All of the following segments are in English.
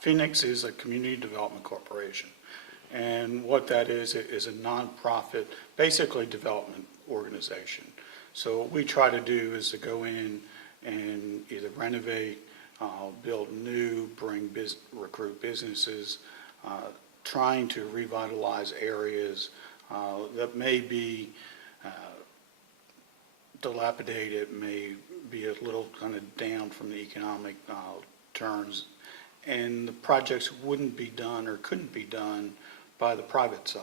Phoenix is a community development corporation, and what that is a nonprofit, basically development organization. So what we try to do is to go in and either renovate, build new, recruit businesses, trying to revitalize areas that may be dilapidated, may be a little kind of down from the economic terms, and the projects wouldn't be done or couldn't be done by the private side.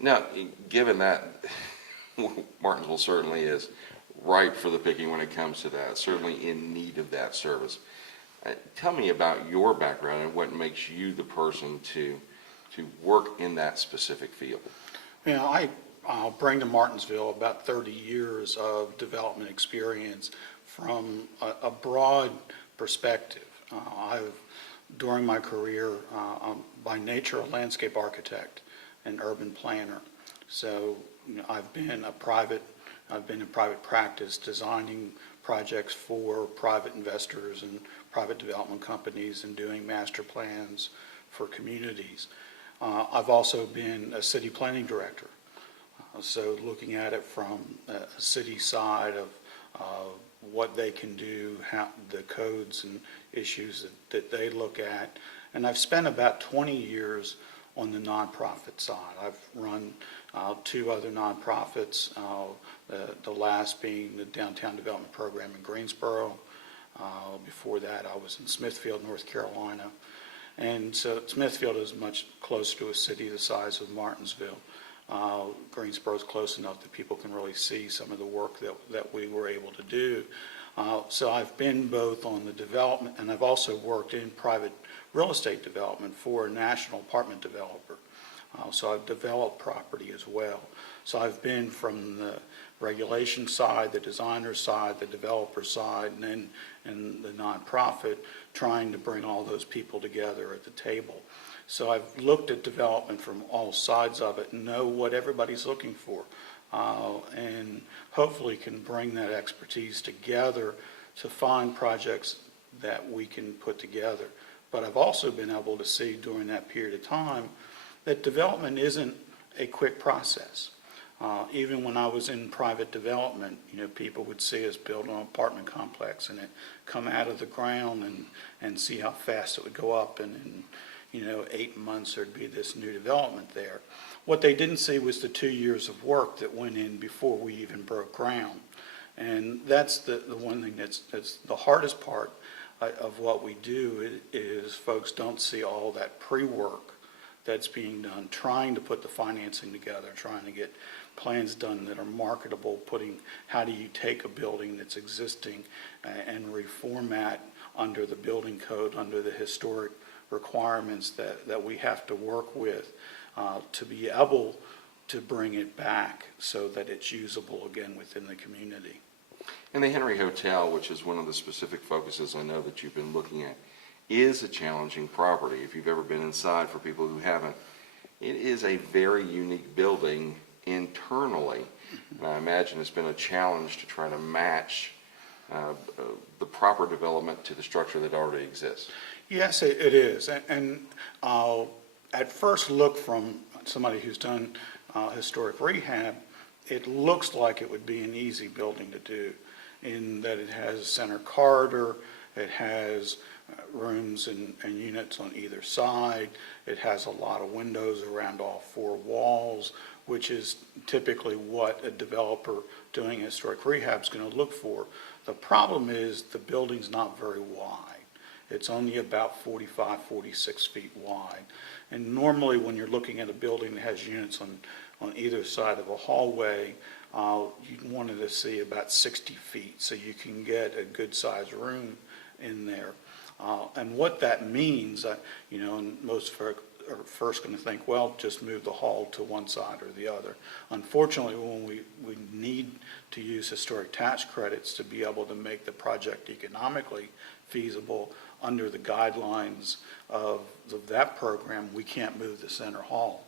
Now, given that Martinsville certainly is ripe for the picking when it comes to that, certainly in need of that service. Tell me about your background and what makes you the person to work in that specific field. You know, I'll bring to Martinsville about 30 years of development experience from a broad perspective. During my career, I'm by nature a landscape architect and urban planner. So you know, I've been in private practice designing projects for private investors and private development companies and doing master plans for communities. I've also been a city planning director. So looking at it from a city side of what they can do, how the codes and issues that they look at. And I've spent about 20 years on the nonprofit side. I've run 2 other nonprofits, the last being the Downtown Development Program in Greensboro. Before that, I was in Smithfield, North Carolina. And so Smithfield is much closer to a city the size of Martinsville. Greensboro is close enough that people can really see some of the work that we were able to do. So I've been both on the development, and I've also worked in private real estate development for a national apartment developer. So I've developed property as well. So I've been from the regulation side, the designer side, the developer side, and then in the nonprofit, trying to bring all those people together at the table. So I've looked at development from all sides of it and know what everybody's looking for, and hopefully can bring that expertise together to find projects that we can put together. But I've also been able to see during that period of time that development isn't a quick process. Even when I was in private development, you know, people would see us build an apartment complex and it come out of the ground and see how fast it would go up, and in, you know, 8 months there'd be this new development there. What they didn't see was the 2 years of work that went in before we even broke ground. And that's the one thing that's the hardest part of what we do is folks don't see all that pre-work that's being done, trying to put the financing together, trying to get plans done that are marketable, how do you take a building that's existing and reformat under the building code, under the historic requirements that we have to work with to be able to bring it back so that it's usable again within the community. And the Henry Hotel, which is one of the specific focuses I know that you've been looking at, is a challenging property. If you've ever been inside, for people who haven't, it is a very unique building internally. And I imagine it's been a challenge to try to match the proper development to the structure that already exists. Yes, it is. And at first look, from somebody who's done historic rehab, it looks like it would be an easy building to do, in that it has a center corridor, it has rooms and units on either side, it has a lot of windows around all 4 walls, which is typically what a developer doing historic rehab is going to look for. The problem is the building's not very wide. It's only about 45, 46 feet wide. And normally when you're looking at a building that has units on either side of a hallway, you wanted to see about 60 feet so you can get a good sized room in there. And what that means, you know, and most folks are first going to think, well, just move the hall to one side or the other. Unfortunately, when we need to use historic tax credits to be able to make the project economically feasible under the guidelines of that program, we can't move the center hall.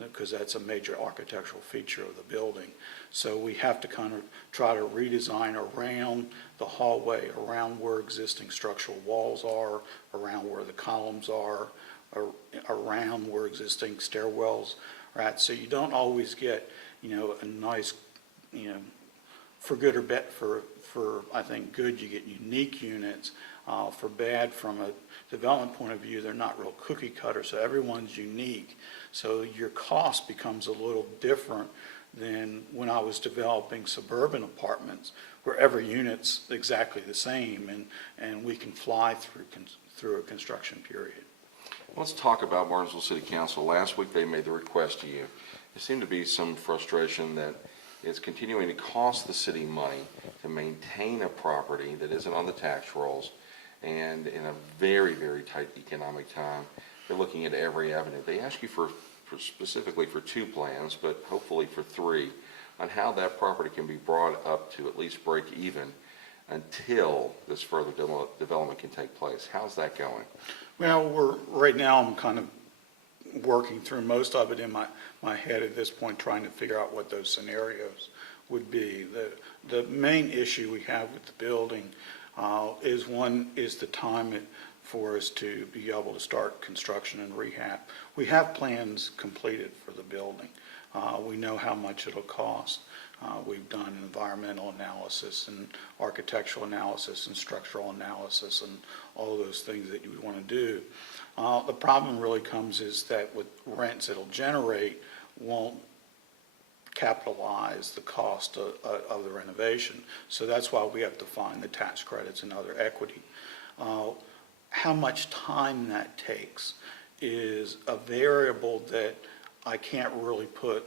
because that's a major architectural feature of the building. So we have to kind of try to redesign around the hallway, around where existing structural walls are, around where the columns are, around where existing stairwells are at. So you don't always get, a nice, for good or bad, for I think good, you get unique units. For bad, from a development point of view, they're not real cookie cutter, so everyone's unique. So your cost becomes a little different than when I was developing suburban apartments, where every unit's exactly the same, and we can fly through a construction period. Let's talk about Martinsville City Council. Last week they made the request to you. There seemed to be some frustration that it's continuing to cost the city money to maintain a property that isn't on the tax rolls, and in a very, very tight economic time, they're looking at every avenue. They ask you for specifically for 2 plans, but hopefully for 3, on how that property can be brought up to at least break even until this further development can take place. How's that going? Well, right now I'm kind of working through most of it in my head at this point, trying to figure out what those scenarios would be. The main issue we have with the building is the time for us to be able to start construction and rehab. We have plans completed for the building. We know how much it'll cost. We've done environmental analysis and architectural analysis and structural analysis and all those things that you would want to do. The problem really comes is that with rents it'll generate won't capitalize the cost of the renovation. So that's why we have to find the tax credits and other equity. How much time that takes is a variable that I can't really put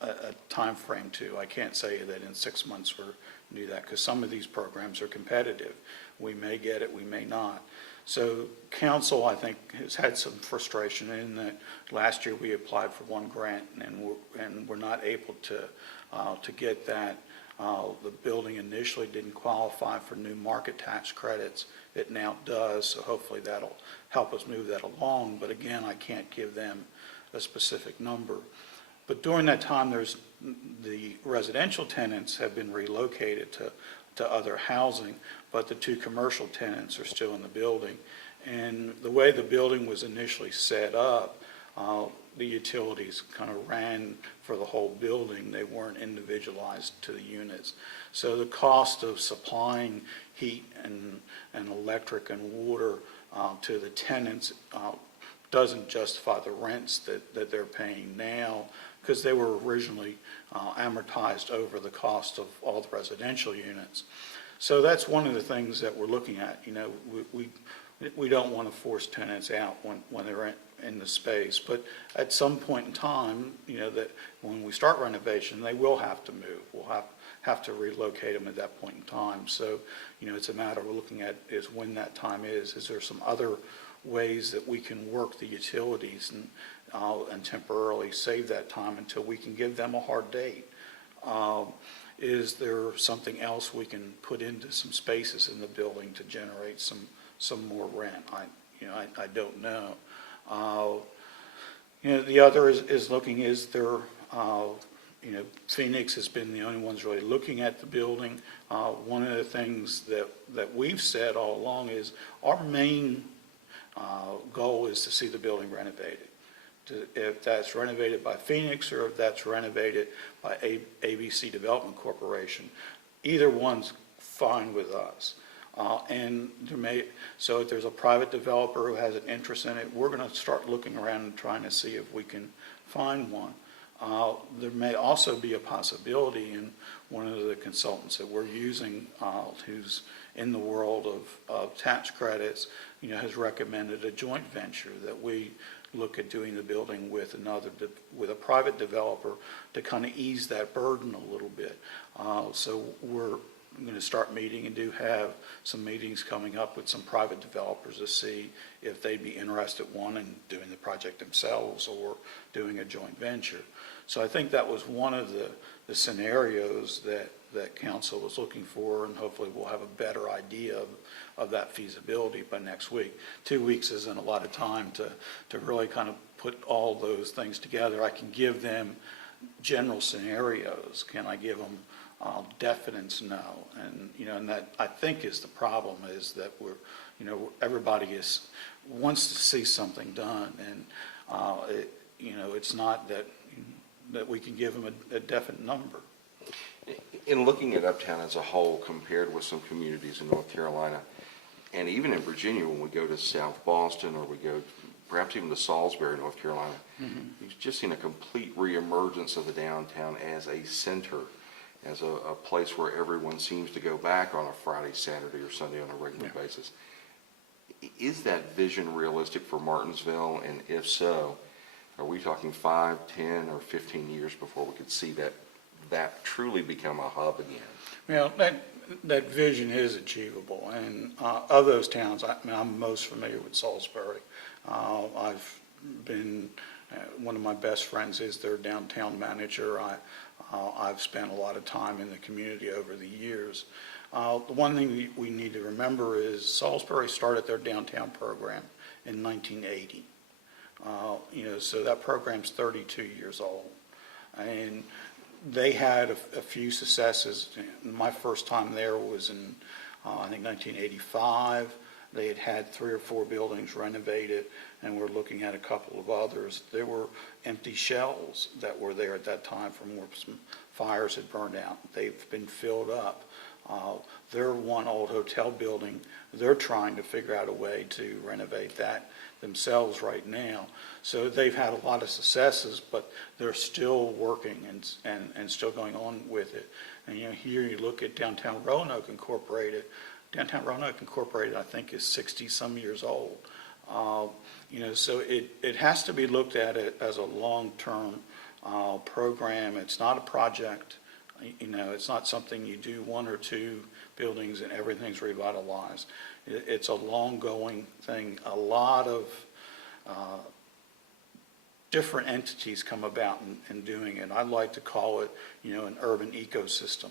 a time frame to. I can't say that in 6 months we're do that, because some of these programs are competitive. We may get it, we may not. So council, I think, has had some frustration in that last year we applied for 1 grant and we're not able to get that. The building initially didn't qualify for new market tax credits. It now does, so hopefully that'll help us move that along. But again, I can't give them a specific number. But during that time, the residential tenants have been relocated to other housing, but the 2 commercial tenants are still in the building. And the way the building was initially set up, the utilities kind of ran for the whole building. They weren't individualized to the units. So the cost of supplying heat and electric and water to the tenants doesn't justify the rents that they're paying now, because they were originally amortized over the cost of all the residential units. So that's one of the things that we're looking at. We don't want to force tenants out when they're in the space, but at some point in time, that when we start renovation, they will have to move. We'll have to relocate them at that point in time. So, it's a matter of looking at is when that time is. Is there some other ways that we can work the utilities and temporarily save that time until we can give them a hard date? Is there something else we can put into some spaces in the building to generate some more rent? I don't know. The other is looking, is there, Phoenix has been the only ones really looking at the building. One of the things that we've said all along is our main goal is to see the building renovated. If that's renovated by Phoenix or if that's renovated by ABC Development Corporation, either one's fine with us. So if there's a private developer who has an interest in it, we're going to start looking around and trying to see if we can find one. There may also be a possibility, and one of the consultants that we're using, who's in the world of tax credits, has recommended a joint venture that we look at doing the building with a private developer to kind of ease that burden a little bit. So we're I'm going to start meeting and do have some meetings coming up with some private developers to see if they'd be interested, one, in doing the project themselves or doing a joint venture. So I think that was one of the scenarios that council was looking for, and hopefully we'll have a better idea of that feasibility by next week. 2 weeks isn't a lot of time to really kind of put all those things together. I can give them general scenarios. Can I give them definites? No. And, and that I think is the problem, is that everybody wants to see something done, and it's not that we can give them a definite number. In looking at Uptown as a whole, compared with some communities in North Carolina, and even in Virginia, when we go to South Boston, or we go perhaps even to Salisbury, North Carolina, you've just seen a complete reemergence of the downtown as a center, as a place where everyone seems to go back on a Friday, Saturday, or Sunday on a regular basis. Is that vision realistic for Martinsville? And if so, are we talking 5, 10, or 15 years before we could see that truly become a hub again? Well, that vision is achievable, and of those towns, I'm most familiar with Salisbury. I've been, one of my best friends is their downtown manager. I've spent a lot of time in the community over the years. The one thing we need to remember is Salisbury started their downtown program in 1980. So that program's 32 years old, and they had a few successes. My first time there was in, I think, 1985. They had 3 or 4 buildings renovated, and we're looking at a couple of others. There were empty shells that were there at that time from where some fires had burned out. They've been filled up. Their one old hotel building, they're trying to figure out a way to renovate that themselves right now. So they've had a lot of successes, but they're still working and still going on with it. And here you look at Downtown Roanoke Incorporated. Downtown Roanoke Incorporated, I think, is 60-some years old. So it has to be looked at it as a long-term program. It's not a project. It's not something you do 1 or 2 buildings and everything's revitalized. It's a long-going thing. A lot of different entities come about in doing it. I like to call it, an urban ecosystem.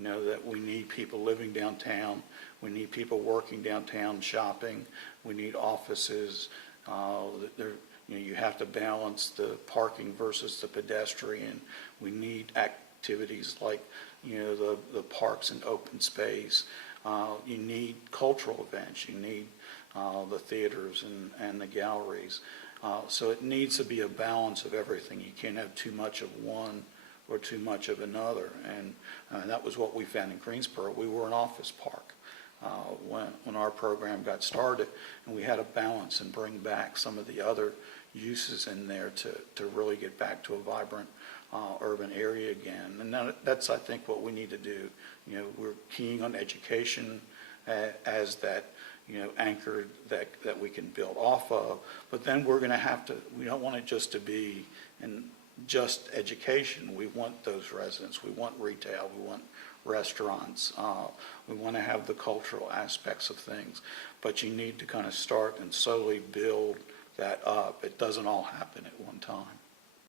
That we need people living downtown. We need people working downtown, shopping. We need offices. You have to balance the parking versus the pedestrian. We need activities like, the parks and open space. You need cultural events. You need the theaters and the galleries. So it needs to be a balance of everything. You can't have too much of one or too much of another. And that was what we found in Greensboro. We were an office park when our program got started, and we had to balance and bring back some of the other uses in there to really get back to a vibrant urban area again. And that's, I think, what we need to do. We're keying on education as that anchor that we can build off of, but then we're going to have to, we don't want it just to be just education. We want those residents. We want retail. We want restaurants. We want to have the cultural aspects of things, but you need to kind of start and slowly build that up. It doesn't all happen at one time.